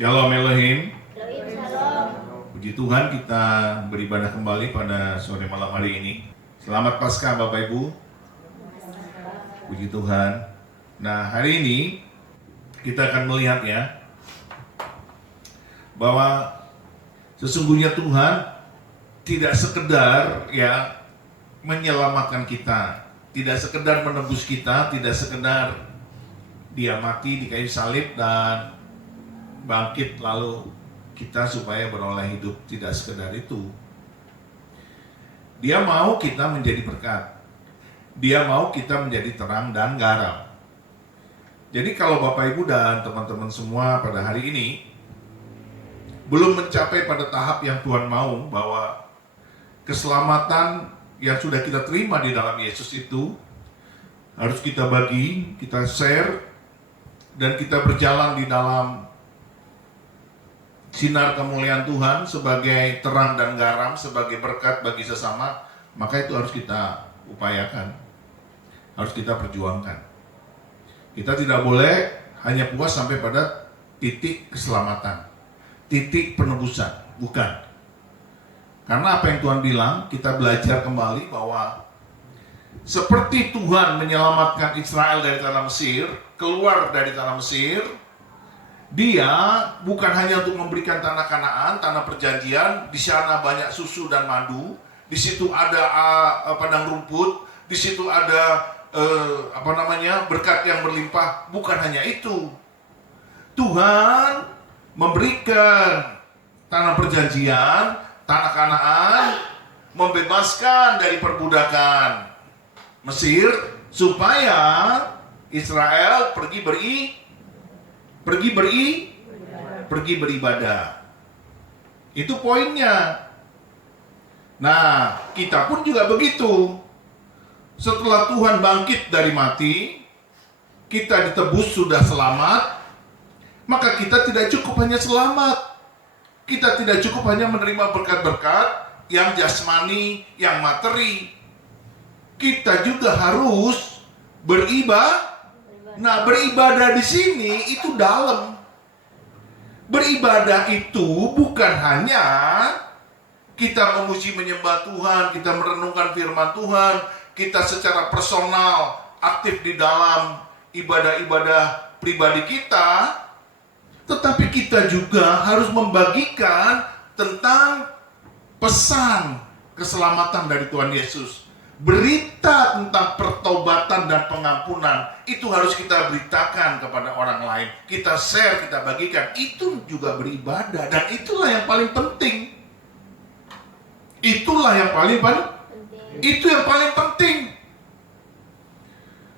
Shalom Elohim. Shalom. Puji Tuhan, kita beribadah kembali pada sore malam hari ini. Selamat Paskah Bapak Ibu. Puji Tuhan. Nah, hari ini kita akan melihat ya, bahwa sesungguhnya Tuhan tidak sekedar ya menyelamatkan kita, tidak sekedar menebus kita, tidak sekedar Dia mati di kayu salib dan bangkit lalu kita supaya beroleh hidup. Tidak sekedar itu. Dia mau kita menjadi berkat. Dia mau kita menjadi terang dan garam. Jadi kalau Bapak Ibu dan teman-teman semua pada hari ini belum mencapai pada tahap yang Tuhan mau, bahwa keselamatan yang sudah kita terima di dalam Yesus itu harus kita bagi, kita share, dan kita berjalan di dalam sinar kemuliaan Tuhan sebagai terang dan garam, sebagai berkat bagi sesama, maka itu harus kita upayakan, harus kita perjuangkan. Kita tidak boleh hanya puas sampai pada titik keselamatan, titik penebusan, bukan. Karena apa yang Tuhan bilang, kita belajar kembali bahwa seperti Tuhan menyelamatkan Israel dari tanah Mesir, keluar dari tanah Mesir, Dia bukan hanya untuk memberikan tanah Kanaan, tanah perjanjian. Di sana banyak susu dan madu. Di situ ada padang rumput. Di situ ada berkat yang berlimpah. Bukan hanya itu. Tuhan memberikan tanah perjanjian, tanah Kanaan, membebaskan dari perbudakan Mesir supaya Israel pergi beribadah. Itu poinnya. Nah, kita pun juga begitu. Setelah Tuhan bangkit dari mati, kita ditebus sudah selamat, maka kita tidak cukup hanya selamat. Kita tidak cukup hanya menerima berkat-berkat yang jasmani, yang materi. Kita juga harus beribadah. Nah, beribadah di sini itu dalam. Beribadah itu bukan hanya kita memuji menyembah Tuhan, kita merenungkan firman Tuhan, kita secara personal aktif di dalam ibadah-ibadah pribadi kita, tetapi kita juga harus membagikan tentang pesan keselamatan dari Tuhan Yesus. Berita tentang pertobatan dan pengampunan itu harus kita beritakan kepada orang lain. Kita share, kita bagikan. Itu juga beribadah, dan itulah yang paling penting. Itulah yang paling penting. Itu yang paling penting.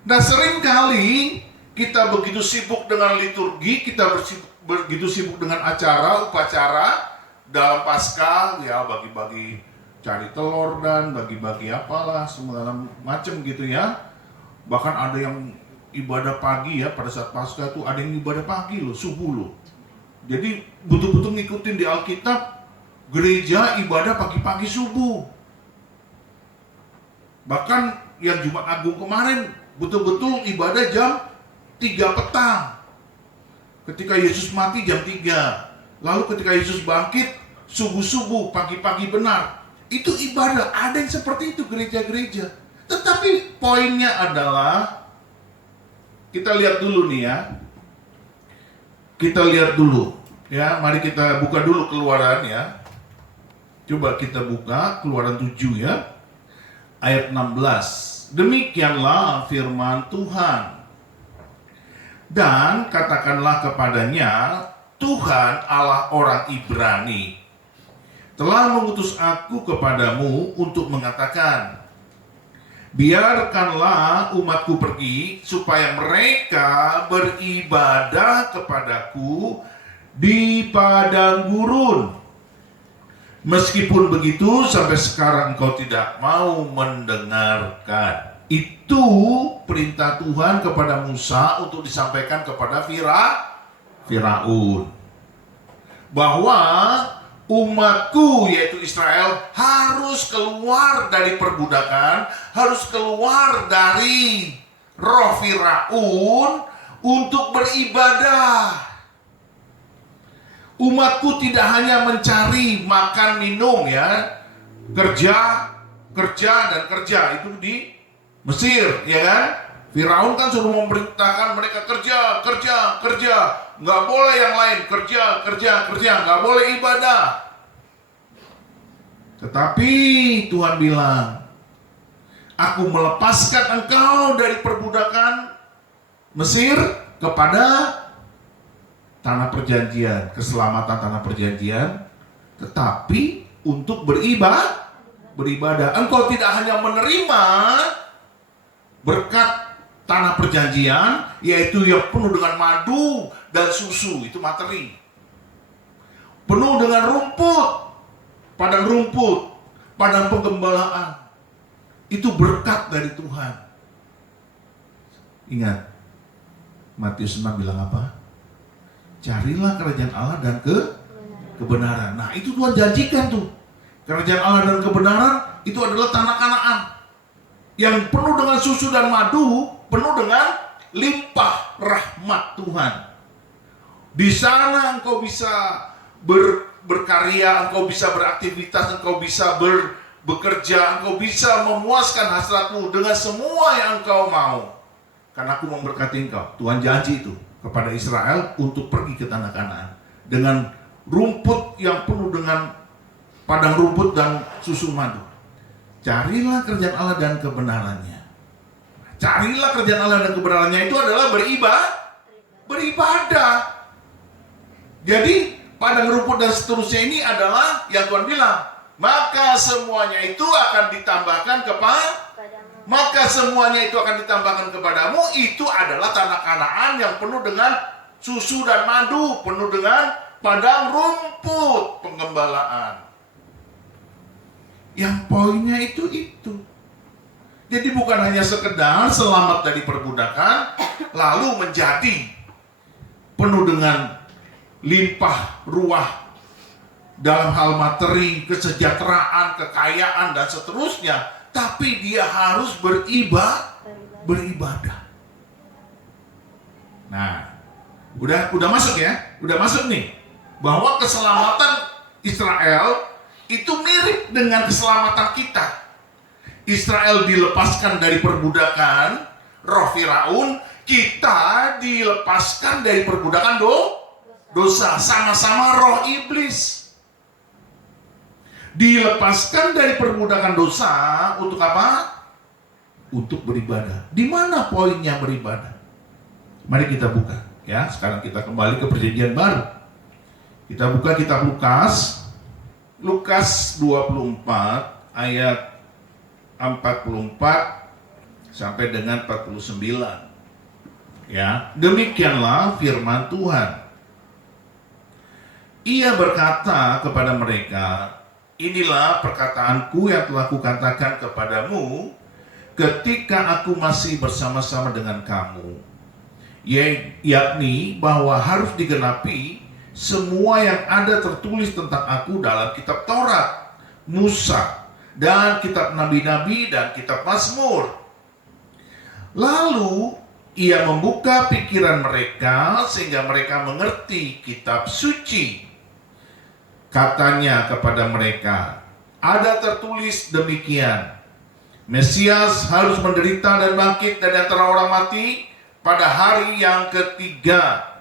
Nah, seringkali kita begitu sibuk dengan liturgi, kita begitu sibuk dengan acara, upacara dalam Paskah, ya bagi-bagi cari telur dan bagi-bagi apalah segala macam gitu ya. Bahkan ada yang ibadah pagi ya, pada saat Paskah itu ada yang ibadah pagi loh, subuh loh. Jadi betul-betul ngikutin di Alkitab, gereja ibadah pagi-pagi subuh. Bahkan yang Jumat Agung kemarin betul-betul ibadah jam 3 petang. Ketika Yesus mati jam 3. Lalu ketika Yesus bangkit subuh-subuh, pagi-pagi benar. Itu ibadah, ada yang seperti itu gereja-gereja. Tetapi poinnya adalah, kita lihat dulu nih ya. Kita lihat dulu ya, mari kita buka dulu Keluaran ya. Coba kita buka Keluaran 7 ya. Ayat 16. Demikianlah firman Tuhan. Dan katakanlah kepadanya, Tuhan Allah orang Ibrani telah mengutus aku kepadamu untuk mengatakan, biarkanlah umatku pergi supaya mereka beribadah kepadaku di padang gurun. Meskipun begitu, sampai sekarang engkau tidak mau mendengarkan. Itu perintah Tuhan kepada Musa untuk disampaikan kepada Firaun. Bahwa umatku yaitu Israel harus keluar dari perbudakan, harus keluar dari roh Firaun untuk beribadah. Umatku tidak hanya mencari makan minum ya, kerja dan kerja itu di Mesir, ya kan? Firaun kan suruh memerintahkan mereka kerja, nggak boleh yang lain, kerja, nggak boleh ibadah. Tetapi Tuhan bilang, aku melepaskan engkau dari perbudakan Mesir kepada tanah perjanjian, keselamatan tanah perjanjian, tetapi untuk beribadah. Engkau tidak hanya menerima berkat tanah perjanjian, yaitu yang penuh dengan madu dan susu, itu materi. Penuh dengan rumput, padang penggembalaan. Itu berkat dari Tuhan. Ingat, Matius 6 bilang apa? Carilah kerajaan Allah dan kebenaran. Nah, itu Tuhan janjikan tuh. Kerajaan Allah dan kebenaran itu adalah tanah Kanaan yang penuh dengan susu dan madu, penuh dengan limpah rahmat Tuhan. Di sana engkau bisa berkarya, engkau bisa beraktivitas, engkau bisa bekerja, engkau bisa memuaskan hasratmu dengan semua yang engkau mau. Karena aku memberkati engkau. Tuhan janji itu kepada Israel untuk pergi ke tanah Kanaan dengan rumput yang penuh dengan padang rumput dan susu madu. Carilah kerajaan Allah dan kebenarannya. Carilah kerajaan Allah dan kebenarannya itu adalah beribadah. Jadi padang rumput dan seterusnya ini adalah yang Tuhan bilang, maka semuanya itu akan ditambahkan kepadamu. Itu adalah tanah Kanaan yang penuh dengan susu dan madu, penuh dengan padang rumput penggembalaan. Yang poinnya itu. Jadi bukan hanya sekedar selamat dari perbudakan, lalu menjadi penuh dengan limpah ruah dalam hal materi, kesejahteraan, kekayaan, dan seterusnya. Tapi dia harus beribadah. Nah, udah masuk ya? Udah masuk nih. Bahwa keselamatan Israel itu mirip dengan keselamatan kita. Israel dilepaskan dari perbudakan roh Firaun, kita dilepaskan dari perbudakan dosa. Sama-sama roh iblis. Dilepaskan dari perbudakan dosa untuk apa? Untuk beribadah. Di mana poinnya beribadah? Mari kita buka ya. Sekarang kita kembali ke perjanjian baru. Kita buka kitab Lukas 24 ayat 44 sampai dengan 49. Ya, demikianlah firman Tuhan. Ia berkata kepada mereka, inilah perkataanku yang telah kukatakan kepadamu ketika aku masih bersama-sama dengan kamu, yakni bahwa harus digenapi semua yang ada tertulis tentang aku dalam kitab Taurat, Musa, dan kitab nabi-nabi dan kitab Mazmur. Lalu ia membuka pikiran mereka sehingga mereka mengerti kitab suci. Katanya kepada mereka, ada tertulis demikian, Mesias harus menderita dan bangkit dari antara orang mati pada hari yang ketiga.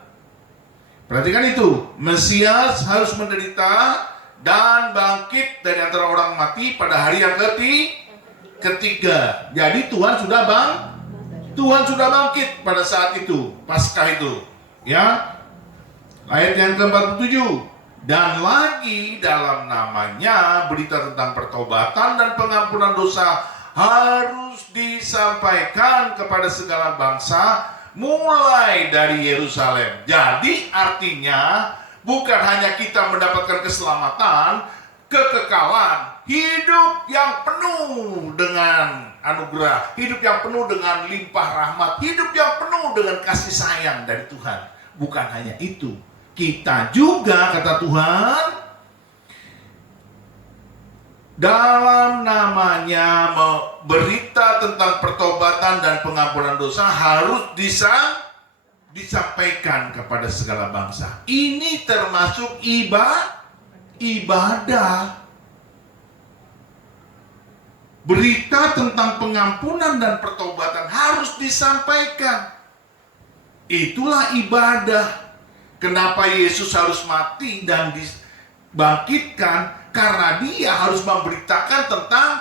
Perhatikan itu, Mesias harus menderita dan bangkit dari antara orang mati pada hari yang ketiga. Jadi Tuhan sudah bangkit pada saat itu, Paskah itu. Ya, ayat yang ke-47. Dan lagi dalam namanya berita tentang pertobatan dan pengampunan dosa harus disampaikan kepada segala bangsa mulai dari Yerusalem. Jadi artinya bukan hanya kita mendapatkan keselamatan, kekekalan, hidup yang penuh dengan anugerah, hidup yang penuh dengan limpah rahmat, hidup yang penuh dengan kasih sayang dari Tuhan. Bukan hanya itu, kita juga, kata Tuhan, dalam namanya berita tentang pertobatan dan pengampunan dosa harus disampaikan kepada segala bangsa. Ini termasuk ibadah. Berita tentang pengampunan dan pertobatan harus disampaikan. Itulah ibadah. Kenapa Yesus harus mati dan dibangkitkan? Karena dia harus memberitakan tentang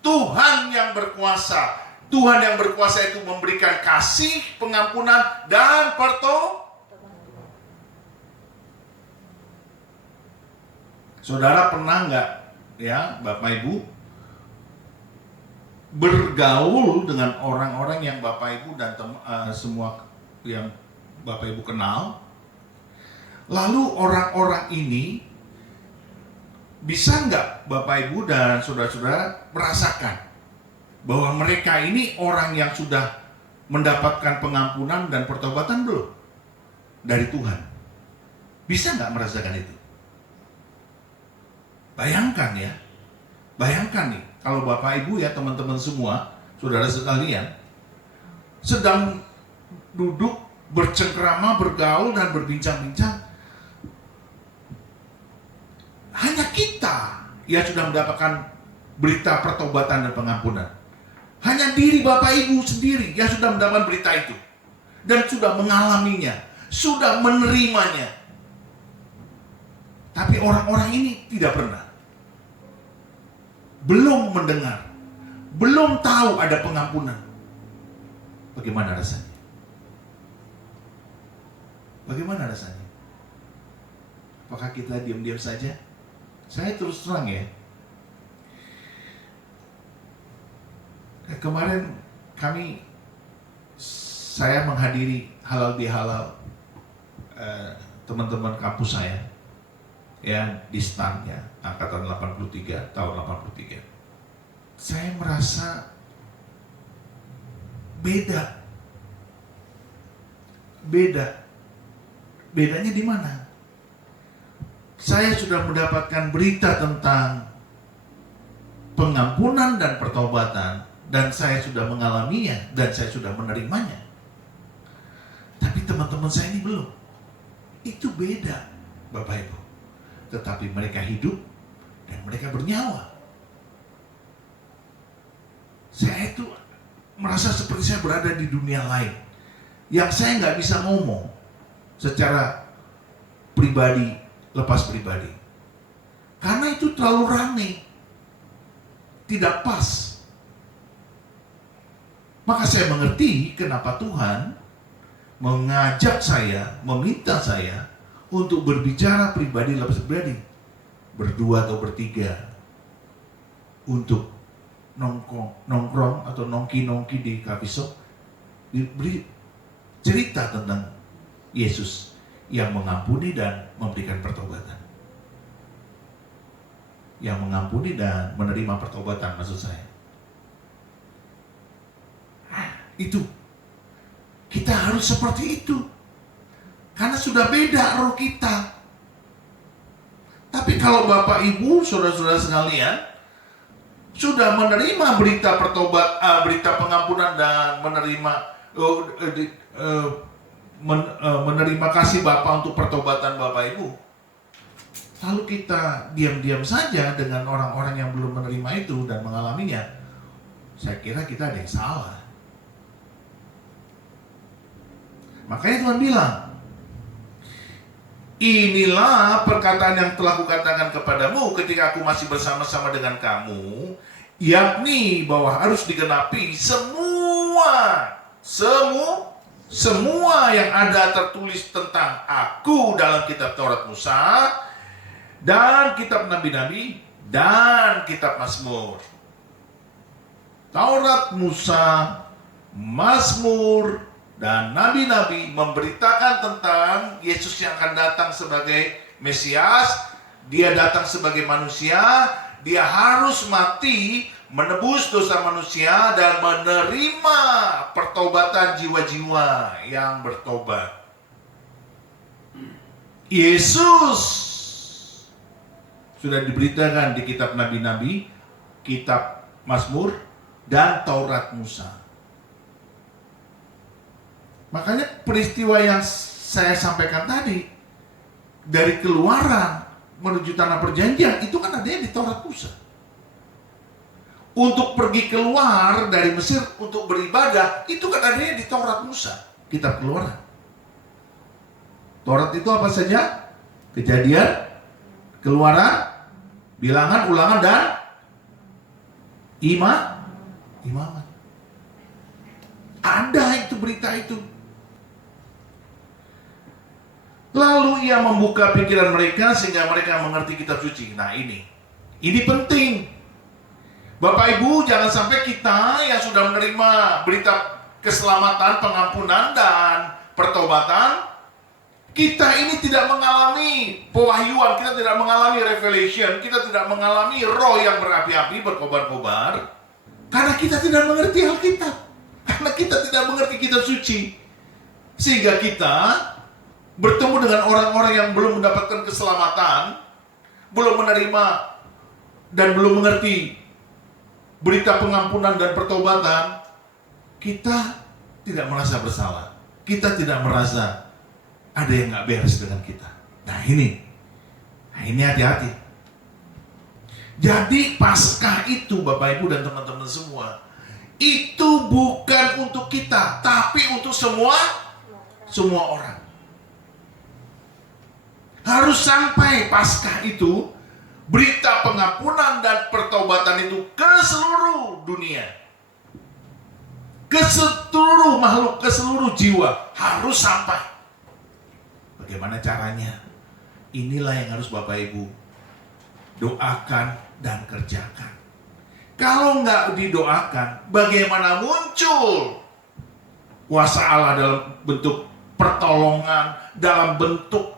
Tuhan yang berkuasa. Tuhan yang berkuasa itu memberikan kasih, pengampunan, dan Saudara pernah nggak, ya Bapak Ibu, bergaul dengan orang-orang yang Bapak Ibu dan semua yang Bapak Ibu kenal, lalu orang-orang ini bisa nggak Bapak Ibu dan saudara-saudara merasakan bahwa mereka ini orang yang sudah mendapatkan pengampunan dan pertobatan belum dari Tuhan? Bisa nggak merasakan itu? Bayangkan ya, bayangkan nih, kalau Bapak Ibu ya teman-teman semua, saudara sekalian, sedang duduk bercengkrama, bergaul dan berbincang-bincang, hanya kita yang sudah mendapatkan berita pertobatan dan pengampunan. Hanya diri Bapak Ibu sendiri yang sudah mendapatkan berita itu dan sudah mengalaminya, sudah menerimanya. Tapi orang-orang ini tidak pernah, belum mendengar, belum tahu ada pengampunan. Bagaimana rasanya? Bagaimana rasanya? Apakah kita diam-diam saja? Saya terus terang ya, kemarin saya menghadiri halal bihalal teman-teman kampus saya yang di STAN ya, angkatan 83, tahun 83. Saya merasa beda. Bedanya di mana? Saya sudah mendapatkan berita tentang pengampunan dan pertobatan, dan saya sudah mengalaminya dan saya sudah menerimanya. Tapi teman-teman saya ini belum. Itu beda, Bapak Ibu. Tetapi mereka hidup dan mereka bernyawa. Saya itu merasa seperti saya berada di dunia lain, yang saya nggak bisa ngomong secara pribadi, lepas pribadi. Karena itu terlalu ramai, tidak pas. Maka saya mengerti kenapa Tuhan mengajak saya, meminta saya untuk berbicara pribadi lepas pribadi, berdua atau bertiga, untuk nongkrong atau nongki di coffee shop, diberi cerita tentang Yesus yang mengampuni dan memberikan pertobatan. Yang mengampuni dan menerima pertobatan, maksud saya. Itu kita harus seperti itu, karena sudah beda roh kita. Tapi kalau Bapak Ibu, saudara-saudara sekalian, sudah menerima berita berita pengampunan dan menerima kasih Bapa untuk pertobatan Bapak Ibu, lalu kita diam-diam saja dengan orang-orang yang belum menerima itu dan mengalaminya, saya kira kita ada yang salah. Makanya Tuhan bilang, inilah perkataan yang telah kukatakan kepadamu ketika aku masih bersama-sama dengan kamu, yakni bahwa harus digenapi semua yang ada tertulis tentang aku dalam kitab Taurat Musa dan kitab Nabi-Nabi dan kitab Mazmur. Taurat Musa, Mazmur, dan Nabi-Nabi memberitakan tentang Yesus yang akan datang sebagai Mesias. Dia datang sebagai manusia, dia harus mati menebus dosa manusia dan menerima pertobatan jiwa-jiwa yang bertobat. Yesus sudah diberitakan di kitab Nabi-Nabi, kitab Mazmur, dan Taurat Musa. Makanya peristiwa yang saya sampaikan tadi, dari Keluaran menuju tanah perjanjian, itu kan adanya di Taurat Musa. Untuk pergi keluar dari Mesir untuk beribadah, itu kan adanya di Taurat Musa, kitab Keluaran. Taurat itu apa saja? Kejadian, Keluaran, Bilangan, Ulangan, dan Imamat. Ada itu berita itu. Lalu ia membuka pikiran mereka sehingga mereka mengerti kitab suci. Nah ini penting. Bapak Ibu, jangan sampai kita yang sudah menerima berita keselamatan, pengampunan, dan pertobatan, kita ini tidak mengalami pewahyuan, kita tidak mengalami revelation, kita tidak mengalami roh yang berapi-api, berkobar-kobar, karena kita tidak mengerti Alkitab, karena kita tidak mengerti kitab suci. Sehingga kita bertemu dengan orang-orang yang belum mendapatkan keselamatan, belum menerima dan belum mengerti berita pengampunan dan pertobatan, kita tidak merasa bersalah. Kita tidak merasa ada yang gak beres dengan kita. Nah ini hati-hati. Jadi Paskah itu, Bapak Ibu dan teman-teman semua, itu bukan untuk kita, tapi untuk semua orang. Harus sampai Paskah itu, berita pengampunan dan pertobatan itu ke seluruh dunia, ke seluruh makhluk, ke seluruh jiwa, harus sampai. Bagaimana caranya? Inilah yang harus Bapak Ibu doakan dan kerjakan. Kalau nggak didoakan, bagaimana muncul kuasa Allah dalam bentuk pertolongan, dalam bentuk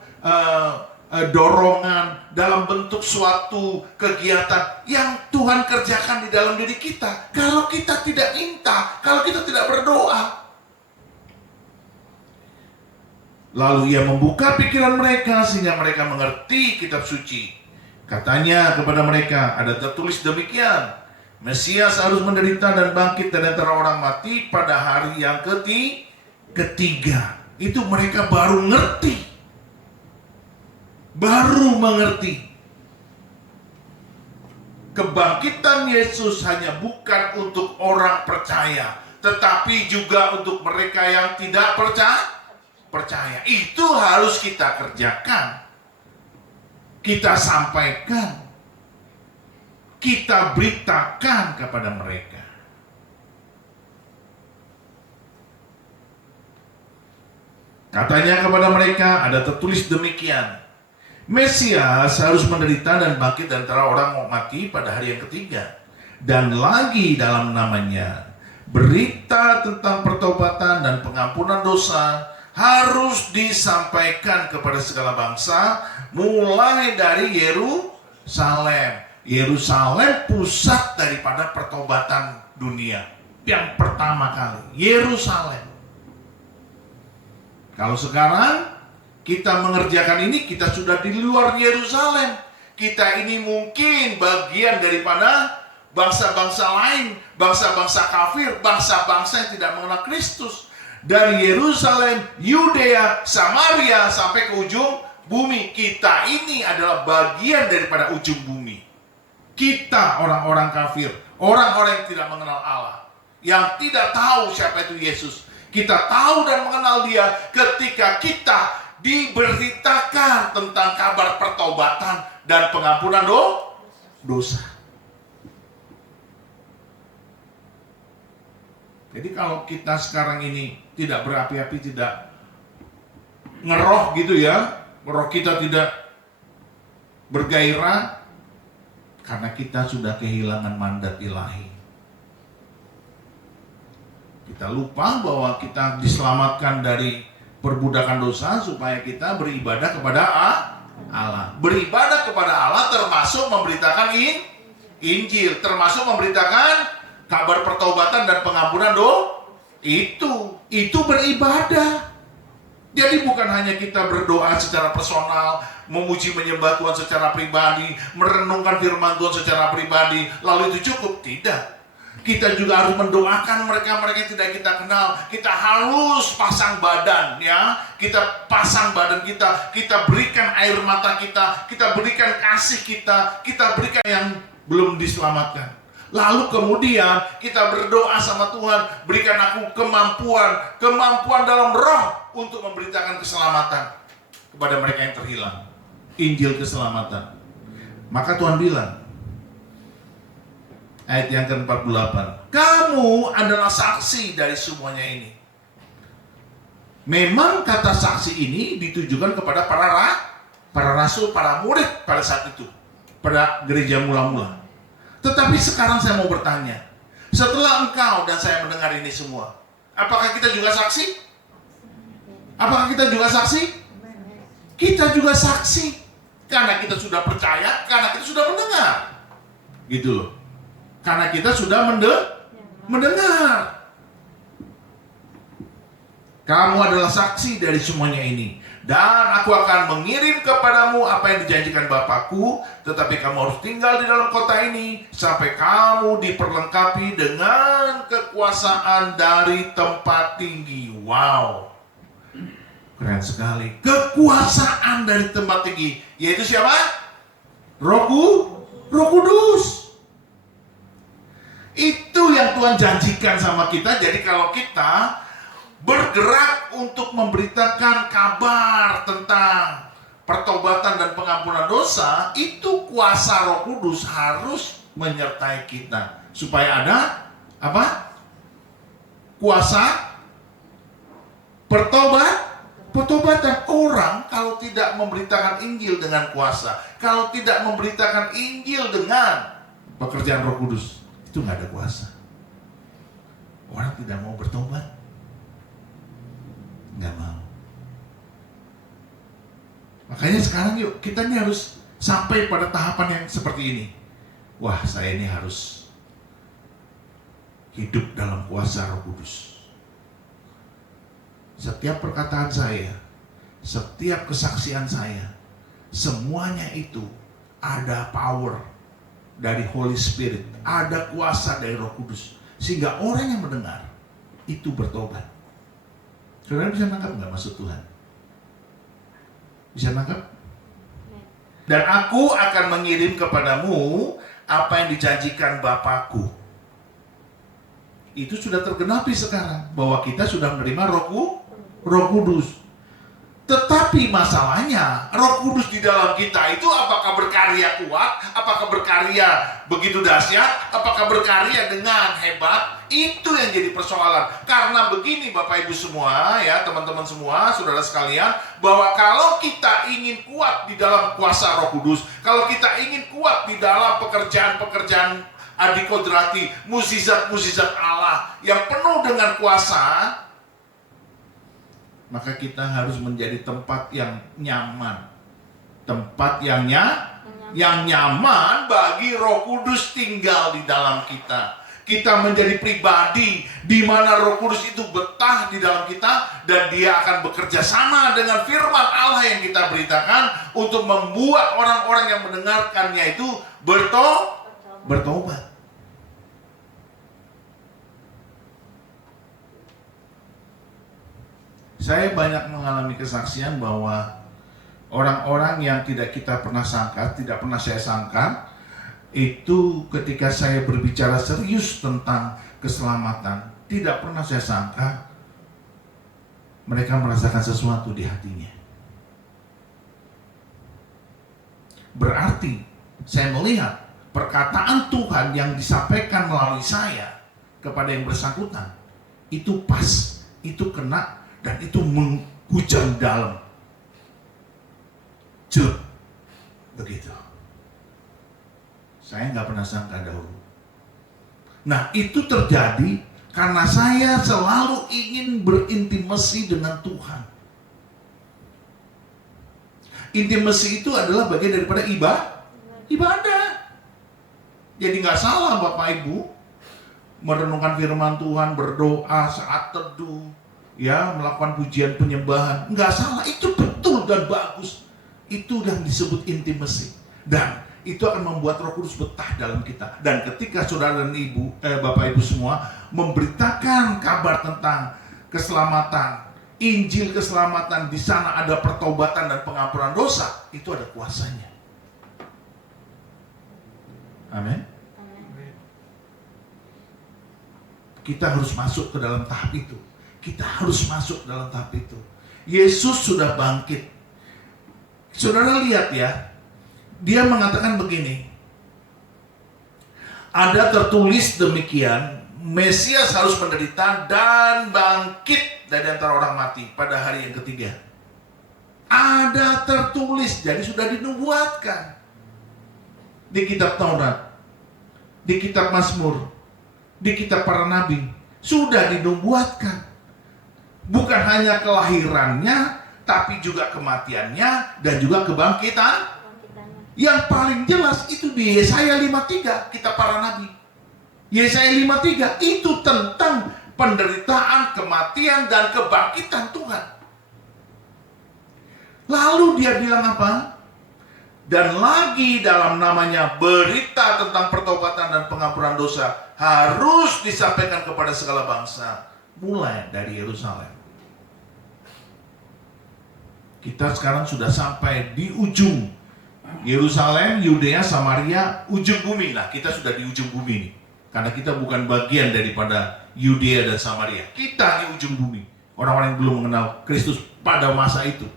dorongan, dalam bentuk suatu kegiatan yang Tuhan kerjakan di dalam diri kita, kalau kita tidak minta, kalau kita tidak berdoa. Lalu ia membuka pikiran mereka sehingga mereka mengerti kitab suci. Katanya kepada mereka, ada tertulis demikian, Mesias harus menderita dan bangkit dari antara orang mati pada hari yang ketiga. Itu mereka baru mengerti. Kebangkitan Yesus hanya bukan untuk orang percaya, tetapi juga untuk mereka yang tidak percaya. Itu harus kita kerjakan, kita sampaikan, kita beritakan kepada mereka. Katanya kepada mereka, ada tertulis demikian, Mesias harus menderita dan bangkit dari antara orang mati pada hari yang ketiga. Dan lagi dalam namanya, berita tentang pertobatan dan pengampunan dosa harus disampaikan kepada segala bangsa, mulai dari Yerusalem. Yerusalem pusat daripada pertobatan dunia. Yang pertama kali, Yerusalem. Kalau sekarang kita mengerjakan ini, kita sudah di luar Yerusalem. Kita ini mungkin bagian daripada bangsa-bangsa lain, bangsa-bangsa kafir, bangsa-bangsa yang tidak mengenal Kristus. Dari Yerusalem, Yudea, Samaria sampai ke ujung bumi. Kita ini adalah bagian daripada ujung bumi. Kita orang-orang kafir, orang-orang yang tidak mengenal Allah, yang tidak tahu siapa itu Yesus. Kita tahu dan mengenal Dia ketika kita diberitakan tentang kabar pertobatan dan pengampunan dosa. Jadi kalau kita sekarang ini tidak berapi-api, tidak ngeroh gitu ya, roh kita tidak bergairah, karena kita sudah kehilangan mandat ilahi. Kita lupa bahwa kita diselamatkan dari perbudakan dosa supaya kita beribadah kepada Allah. Beribadah kepada Allah termasuk memberitakan Injil, termasuk memberitakan kabar pertobatan dan pengampunan itu beribadah. Jadi bukan hanya kita berdoa secara personal, memuji menyembah Tuhan secara pribadi, merenungkan firman Tuhan secara pribadi, lalu itu cukup. Tidak. Kita juga harus mendoakan mereka-mereka yang tidak kita kenal. Kita harus pasang badan, ya. Kita pasang badan kita, kita berikan air mata kita berikan kasih kita berikan yang belum diselamatkan. Lalu kemudian kita berdoa sama Tuhan, berikan aku kemampuan dalam roh untuk memberitakan keselamatan kepada mereka yang terhilang. Injil keselamatan. Maka Tuhan bilang, ayat yang ke-48, kamu adalah saksi dari semuanya ini. Memang kata saksi ini ditujukan kepada para rasul, para murid pada saat itu, pada gereja mula-mula. Tetapi sekarang saya mau bertanya, setelah engkau dan saya mendengar ini semua, apakah kita juga saksi? Apakah kita juga saksi? Kita juga saksi, karena kita sudah percaya, karena kita sudah mendengar. Gitu loh. Karena kita sudah mendengar. Kamu adalah saksi dari semuanya ini. Dan aku akan mengirim kepadamu apa yang dijanjikan Bapakku. Tetapi kamu harus tinggal di dalam kota ini sampai kamu diperlengkapi dengan kekuasaan dari tempat tinggi. Wow, keren sekali. Kekuasaan dari tempat tinggi. Yaitu siapa? Roh Kudus. Itu yang Tuhan janjikan sama kita. Jadi kalau kita bergerak untuk memberitakan kabar tentang pertobatan dan pengampunan dosa, itu kuasa Roh Kudus harus menyertai kita. Supaya ada apa? Kuasa pertobatan. Orang kalau tidak memberitakan Injil dengan kuasa, kalau tidak memberitakan Injil dengan pekerjaan Roh Kudus, itu nggak ada kuasa. Orang tidak mau bertobat, nggak mau. Makanya sekarang yuk, kita ini harus sampai pada tahapan yang seperti ini. Wah, saya ini harus hidup dalam kuasa Roh Kudus. Setiap perkataan saya, setiap kesaksian saya, semuanya itu ada power dari Holy Spirit, ada kuasa dari Roh Kudus, sehingga orang yang mendengar itu bertobat. Saudara bisa nangkap nggak maksud Tuhan? Bisa nangkap? Dan aku akan mengirim kepadamu apa yang dijanjikan Bapakku. Itu sudah tergenapi sekarang, bahwa kita sudah menerima Roh Kudus. Tetapi masalahnya, Roh Kudus di dalam kita itu apakah berkarya kuat? Apakah berkarya begitu dahsyat? Apakah berkarya dengan hebat? Itu yang jadi persoalan. Karena begini Bapak Ibu semua, ya teman-teman semua, saudara sekalian, bahwa kalau kita ingin kuat di dalam kuasa Roh Kudus, kalau kita ingin kuat di dalam pekerjaan-pekerjaan adikodrati, mukjizat-mukjizat Allah yang penuh dengan kuasa, maka kita harus menjadi tempat yang nyaman. Tempat yang nyaman bagi Roh Kudus tinggal di dalam kita. Kita menjadi pribadi di mana Roh Kudus itu betah di dalam kita, dan dia akan bekerja sama dengan firman Allah yang kita beritakan untuk membuat orang-orang yang mendengarkannya itu bertobat. Saya banyak mengalami kesaksian bahwa orang-orang yang tidak kita pernah sangka, tidak pernah saya sangka, itu ketika saya berbicara serius tentang keselamatan, tidak pernah saya sangka mereka merasakan sesuatu di hatinya. Berarti saya melihat perkataan Tuhan yang disampaikan melalui saya kepada yang bersangkutan itu pas, itu kena, dan itu menghujam dalam. Begitu. Saya nggak pernah sangka dahulu. Nah, itu terjadi karena saya selalu ingin berintimasi dengan Tuhan. Intimasi itu adalah bagian daripada ibadah. Jadi nggak salah Bapak Ibu merenungkan firman Tuhan, berdoa saat teduh, ya, melakukan pujian penyembahan, nggak salah, itu betul dan bagus. Itu yang disebut intimasi. Dan itu akan membuat Roh Kudus betah dalam kita. Dan ketika saudara dan Bapak Ibu semua memberitakan kabar tentang keselamatan, Injil keselamatan, di sana ada pertobatan dan pengampunan dosa, itu ada kuasanya. Amin. Kita harus masuk ke dalam tahap itu. Kita harus masuk ke dalam tahap itu. Yesus sudah bangkit. Saudara lihat ya, dia mengatakan begini, ada tertulis demikian, Mesias harus menderita dan bangkit dari antara orang mati pada hari yang ketiga. Ada tertulis, jadi sudah dinubuatkan di kitab Taurat, di kitab Mazmur, di kitab para nabi, sudah dinubuatkan. Bukan hanya kelahirannya, tapi juga kematiannya dan juga kebangkitan. Yang paling jelas itu di Yesaya 53, kitab para nabi. Yesaya 53 itu tentang penderitaan, kematian, dan kebangkitan Tuhan. Lalu dia bilang apa? Dan lagi dalam namanya berita tentang pertobatan dan pengampunan dosa harus disampaikan kepada segala bangsa, mulai dari Yerusalem. Kita sekarang sudah sampai di ujung Yerusalem, Yudea, Samaria, ujung bumi. Nah, kita sudah di ujung bumi nih. Karena kita bukan bagian daripada Yudea dan Samaria. Kita di ujung bumi. Orang-orang yang belum mengenal Kristus pada masa itu.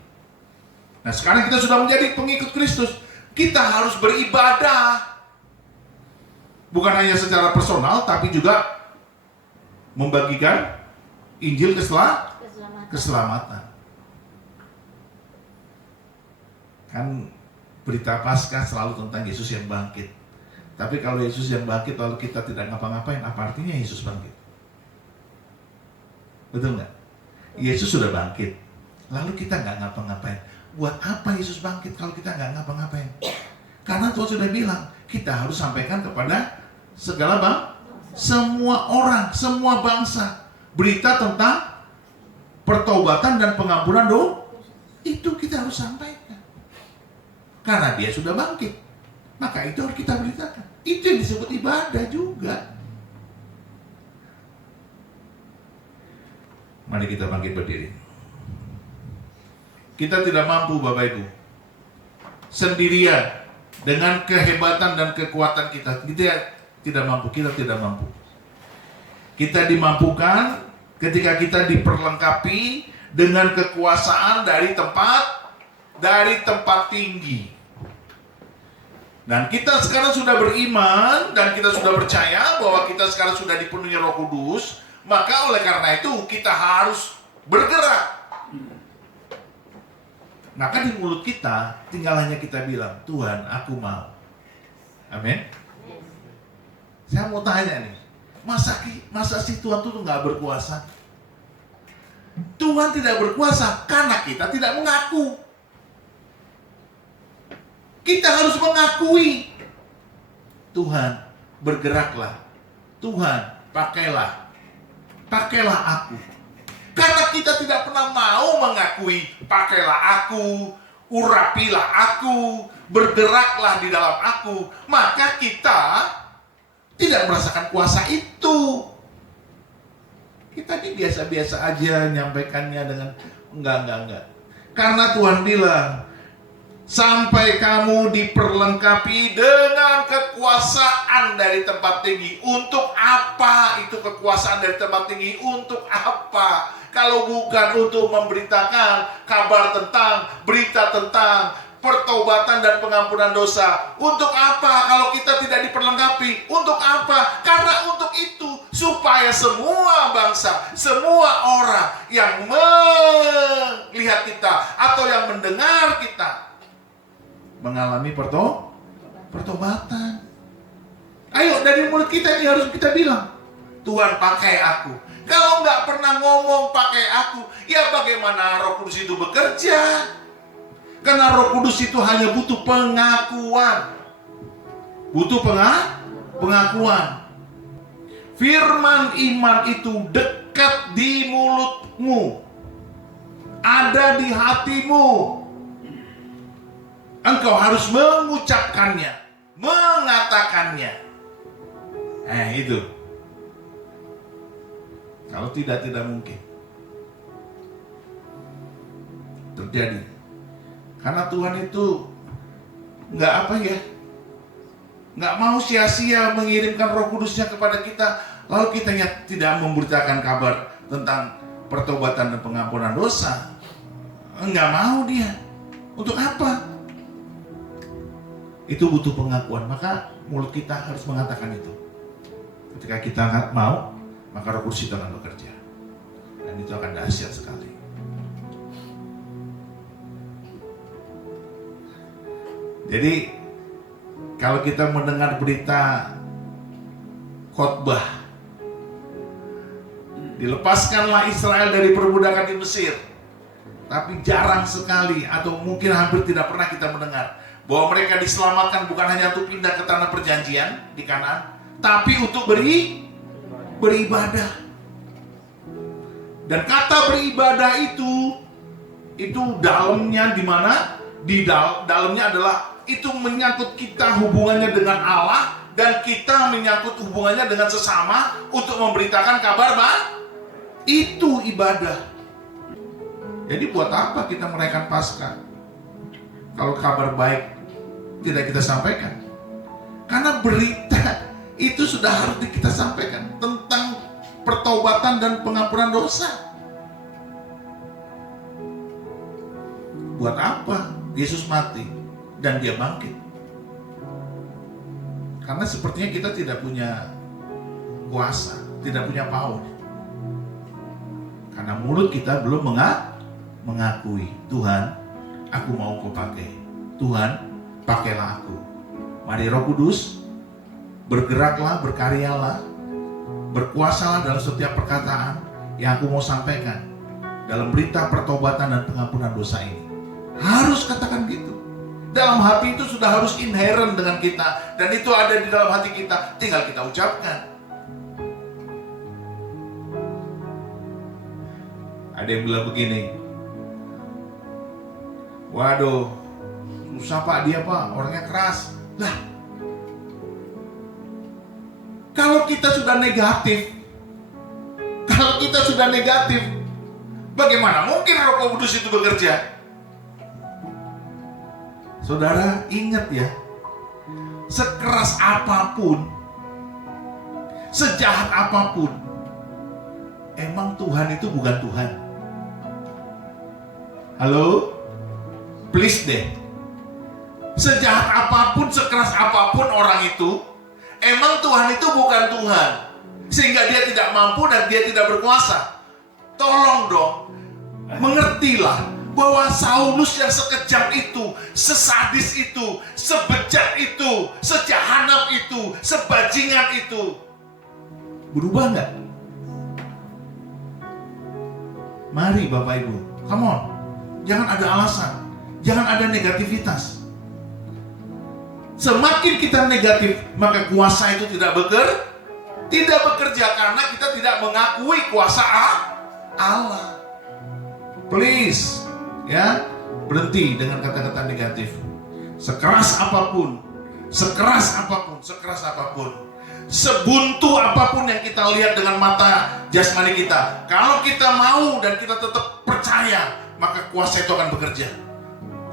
Nah, sekarang kita sudah menjadi pengikut Kristus. Kita harus beribadah. Bukan hanya secara personal, tapi juga membagikan Injil keselamatan. Kan berita Paskah selalu tentang Yesus yang bangkit. Tapi kalau Yesus yang bangkit lalu kita tidak ngapa-ngapain, apa artinya Yesus bangkit? Betul nggak? Yesus sudah bangkit, lalu kita nggak ngapa-ngapain. Buat apa Yesus bangkit kalau kita nggak ngapa-ngapain? Karena Tuhan sudah bilang, kita harus sampaikan kepada segala semua orang, semua bangsa, berita tentang pertobatan dan pengampunan dosa. Itu kita harus sampaikan. Karena dia sudah bangkit, maka itu harus kita beritakan. Itu yang disebut ibadah juga. Mari kita bangkit berdiri. Kita tidak mampu Bapak Ibu sendirian dengan kehebatan dan kekuatan kita. Kita tidak mampu. Kita dimampukan ketika kita diperlengkapi dengan kekuasaan dari tempat tinggi. Dan kita sekarang sudah beriman dan kita sudah percaya bahwa kita sekarang sudah dipenuhi Roh Kudus, maka oleh karena itu kita harus bergerak. Maka di mulut kita tinggal hanya kita bilang, Tuhan, aku mau. Amin. Saya mau tanya nih, masa si Tuhan itu nggak berkuasa? Tuhan tidak berkuasa karena kita tidak mengaku. Kita harus mengakui, Tuhan, bergeraklah. Tuhan, pakailah aku. Karena kita tidak pernah mau mengakui, pakailah aku, urapilah aku, bergeraklah di dalam aku, maka kita tidak merasakan kuasa itu. Kita ini biasa-biasa aja nyampaikannya dengan enggak. Karena Tuhan bilang, sampai kamu diperlengkapi dengan kekuasaan dari tempat tinggi. Untuk apa itu kekuasaan dari tempat tinggi? Untuk apa? Kalau bukan untuk memberitakan kabar tentang, berita tentang pertobatan dan pengampunan dosa. Untuk apa kalau kita tidak diperlengkapi? Untuk apa? Karena untuk itu, supaya semua bangsa, semua orang yang melihat kita atau yang mendengar kita mengalami pertobatan. Ayo, dari mulut kita ini harus kita bilang, Tuhan, pakai aku. Kalau nggak pernah ngomong pakai aku, ya bagaimana Roh Kudus itu bekerja? Karena Roh Kudus itu hanya butuh pengakuan. Butuh pengakuan. Firman iman itu dekat di mulutmu, ada di hatimu. Engkau harus mengucapkannya. mengatakannya. Itu. Kalau tidak mungkin terjadi. Karena Tuhan itu nggak mau sia-sia mengirimkan Roh Kudusnya kepada kita, lalu kita tidak memberitakan kabar tentang pertobatan dan pengampunan dosa. Nggak mau dia. Untuk apa? Itu butuh pengakuan. Maka mulut kita harus mengatakan itu. Ketika kita mau, maka Roh Kudus itu akan bekerja. Dan itu akan dahsyat sekali. Jadi kalau kita mendengar berita khotbah, dilepaskanlah Israel dari perbudakan di Mesir, tapi jarang sekali atau mungkin hampir tidak pernah kita mendengar bahwa mereka diselamatkan bukan hanya untuk pindah ke tanah perjanjian di Kanaan, tapi untuk beribadah. Dan kata beribadah itu dalamnya di mana? Di dalamnya adalah itu menyangkut kita hubungannya dengan Allah, dan kita menyangkut hubungannya dengan sesama untuk memberitakan kabar itu ibadah. Jadi buat apa kita merayakan Paskah kalau kabar baik tidak kita sampaikan? Karena berita itu sudah harus kita sampaikan tentang pertobatan dan pengampunan dosa. Buat apa Yesus mati dan dia bangkit? Karena sepertinya kita tidak punya kuasa, tidak punya power. Karena mulut kita belum mengakui, Tuhan, aku mau kau pakai. Tuhan, pakailah aku. Mari Roh Kudus, bergeraklah, berkaryalah, berkuasalah dalam setiap perkataan yang aku mau sampaikan dalam berita pertobatan dan pengampunan dosa ini. Harus katakan gitu. Dalam hati itu sudah harus inherent dengan kita, dan itu ada di dalam hati kita, tinggal kita ucapkan. Ada yang bilang begini, waduh, susah Pak, dia Pak, orangnya keras. Lah, kalau kita sudah negatif, bagaimana mungkin Roh Kudus itu bekerja? Saudara, ingat ya, sekeras apapun, sejahat apapun, emang Tuhan itu bukan Tuhan. Halo? Please deh. Sejahat apapun, sekeras apapun orang itu, emang Tuhan itu bukan Tuhan, sehingga dia tidak mampu dan dia tidak berkuasa. Tolong dong, mengertilah bahwa Saulus yang sekejam itu, sesadis itu, sebejat itu, sejahanam itu, sebajingan itu, berubah nggak? Mari Bapak Ibu, come on, jangan ada alasan, jangan ada negativitas. Semakin kita negatif, maka kuasa itu tidak bekerja karena kita tidak mengakui kuasa Allah. Please, ya, berhenti dengan kata-kata negatif. Sekeras apapun, sebuntu apapun yang kita lihat dengan mata jasmani kita, kalau kita mau dan kita tetap percaya, maka kuasa itu akan bekerja.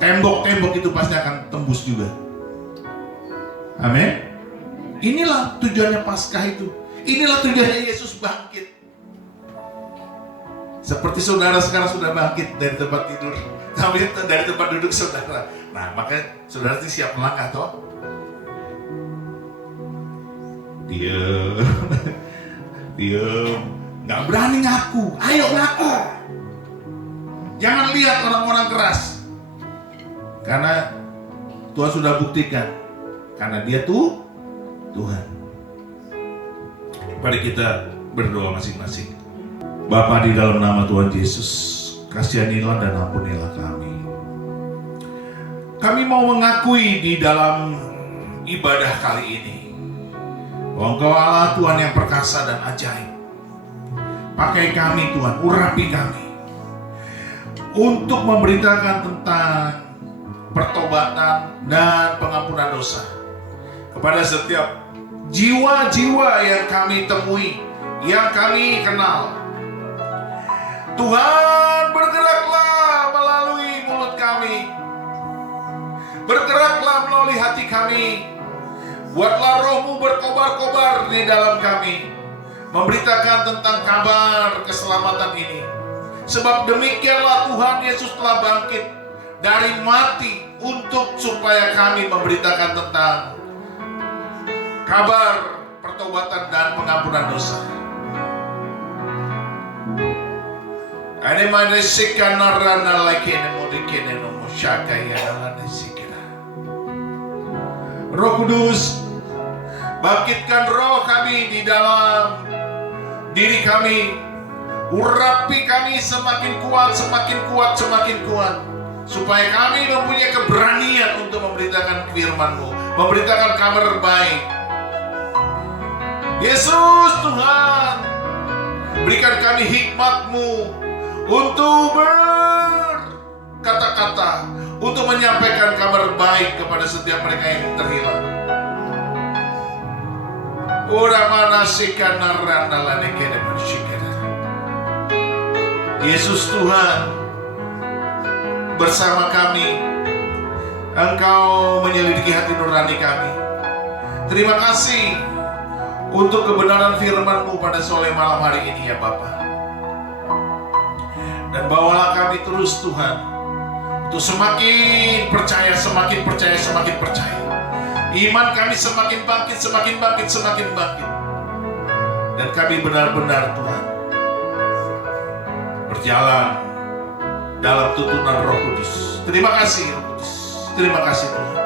Tembok-tembok itu pasti akan tembus juga. Amin. Inilah tujuannya Paskah itu. Inilah tujuannya Yesus bangkit. Seperti saudara sekarang sudah bangkit dari tempat tidur, dari tempat duduk saudara. Nah, maka saudara itu siap melangkah toh. Diam, nggak berani ngaku. Ayo ngaku. Jangan lihat orang-orang keras, karena Tuhan sudah buktikan, karena Dia tuh Tuhan. Mari kita berdoa masing-masing. Bapa, di dalam nama Tuhan Yesus, kasihanilah dan ampunilah kami. Kami mau mengakui di dalam ibadah kali ini bahwa Engkau Allah Tuhan yang perkasa dan ajaib. Pakai kami Tuhan, urapi kami untuk memberitakan tentang pertobatan dan pengampunan dosa, kepada setiap jiwa-jiwa yang kami temui, yang kami kenal. Tuhan, bergeraklah melalui mulut kami, bergeraklah melalui hati kami. Buatlah rohmu berkobar-kobar di dalam kami, memberitakan tentang kabar keselamatan ini. Sebab demikianlah Tuhan Yesus telah bangkit dari mati untuk supaya kami memberitakan tentang kabar pertobatan dan pengampunan dosa. Roh Kudus, bangkitkan roh kami di dalam diri kami. Urapi kami semakin kuat, semakin kuat, semakin kuat, supaya kami mempunyai keberanian untuk memberitakan firman-Mu, memberitakan kabar baik. Yesus Tuhan, berikan kami hikmat-Mu untuk berkata-kata, untuk menyampaikan kabar baik kepada setiap mereka yang terhilang. Yesus Tuhan, bersama kami, Engkau menyelidiki hati nurani kami. Terima kasih untuk kebenaran firman-Mu pada sore malam hari ini ya Bapa. Dan bawalah kami terus Tuhan, untuk semakin percaya, semakin percaya, semakin percaya. Iman kami semakin bangkit, semakin bangkit, semakin bangkit. Dan kami benar-benar Tuhan berjalan dalam tuntunan Roh Kudus. Terima kasih Roh Kudus. Terima kasih Tuhan.